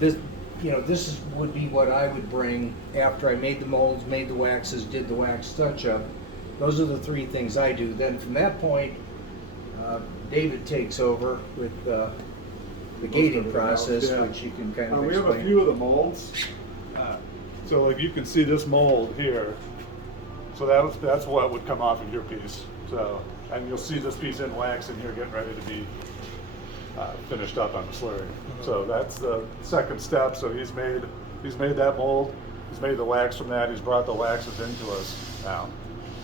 this, would be what I would bring after I made the molds, made the waxes, did the wax touch-up. Those are the three things I do. Then from that point, David takes over with the gating process, yeah. which you can kind of We explain. have a few of the molds. So like you can see this mold here. So that's what would come off of your piece. So, and you'll see this piece in wax in here getting ready to be finished up on the slurry. So that's the second step. So he's made that mold. He's made the wax from that. He's brought the waxes into us now.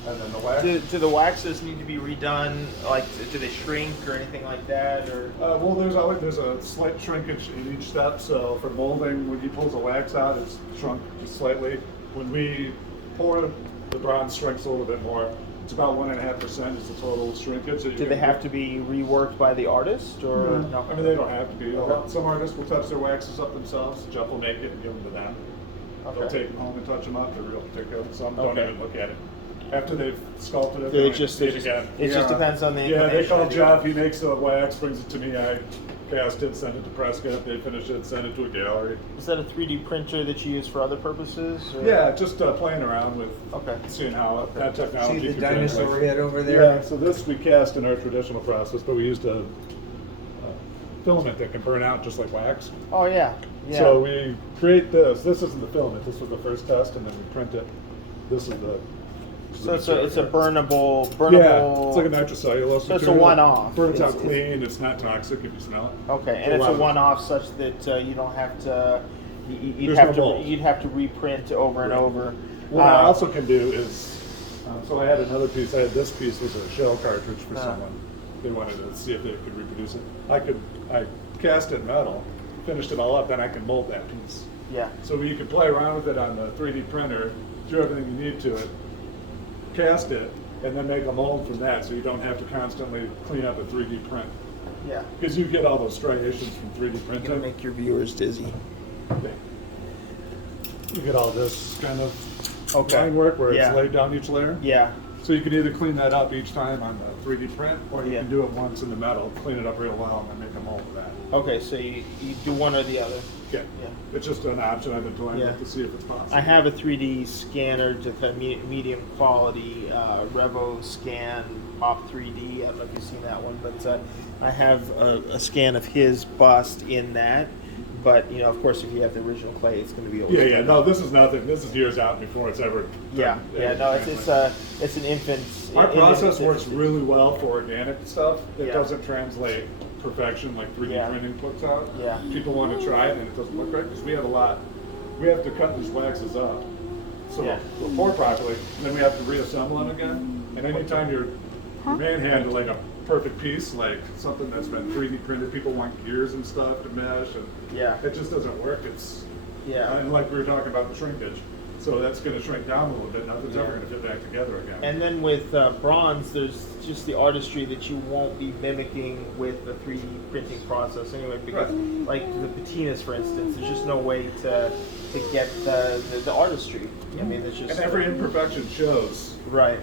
And then the wax. Do the waxes need to be redone? Like, do they shrink or anything like that? Or Well, there's a slight shrinkage in each step. So for molding, when he pulls the wax out, it's shrunk just slightly. When we pour, the bronze shrinks a little bit more. It's about 1.5% is the total shrinkage. So do they have to be reworked by the artist, or no? I mean, they don't have to be. Some artists will touch their waxes up themselves. Jeff will make it and give them to them. Okay. They'll take them home and touch them up. They're real particular. Some Okay. don't even look at it. After they've sculpted it, It just depends on the Yeah, they inclination call of the Jeff. art. He makes the wax, brings it to me. I cast it, send it to Prescott. They finish it, send it to a gallery. Is that a 3D printer that you use for other purposes? Or? Yeah, just playing around with Okay. seeing how that technology. See the can dinosaur translate. head over there? Yeah, so this we cast in our traditional process, but we used a filament that can burn out just like wax. Oh yeah. Yeah. So we create this. This isn't the filament. This was the first test, and then we print it. This is the. So it's a burnable. Yeah, it's like a nitrocellulose. So it's a material. one-off. Burns out It's- clean. It's not toxic if you smell it. Okay, and it's a one-off such that you don't have to. You'd have to reprint over and over. What I also can do is, so I had another piece. I had this piece was a shell cartridge for someone. They wanted to see if they could reproduce it. I cast it metal, finished it all up, then I can mold that piece. Yeah. So you can play around with it on the 3D printer, do everything you need to it, cast it, and then make a mold from that, so you don't have to constantly clean up a 3D print. Yeah. Because you get all those striations from 3D Gonna printing. make your viewers dizzy. Yeah. You get all this kind of Okay. line work where Yeah. it's laid down each layer. Yeah. So you can either clean that up each time on the 3D print, or you Yeah. can do it once in the metal, clean it up real well, and then make a mold of that. Okay, so you do one or the other. Yeah. Yeah. It's just an option I've been playing Yeah. with to see if it's possible. I have a 3D scanner to medium quality Revo Scan Pop 3D. I don't know if you've seen that one, but I have a scan of his bust in that. But of course, if you have the original clay, it's going to be over. Yeah. No, this is nothing. This is years out before it's ever. Yeah. No, it's an infant. Our process infant- works really well for organic stuff. It Yeah. doesn't translate perfection like 3D Yeah. printing puts out. Yeah. People want to try it and it doesn't look right because we have to cut these waxes up. So Yeah. we'll pour properly, and then we have to reassemble them again. And anytime you're manhandling a perfect piece, like something that's been 3D printed, people want gears and stuff to mesh, and Yeah. it just doesn't work. And like we were talking about the shrinkage. So that's going to shrink down a little bit. Nothing's ever going to fit back together again. And then with bronze, there's just the artistry that you won't be mimicking with the 3D printing process anyway. Because, like the patinas, for instance, there's just no way to get the artistry. I mean, it's just and every imperfection shows. right.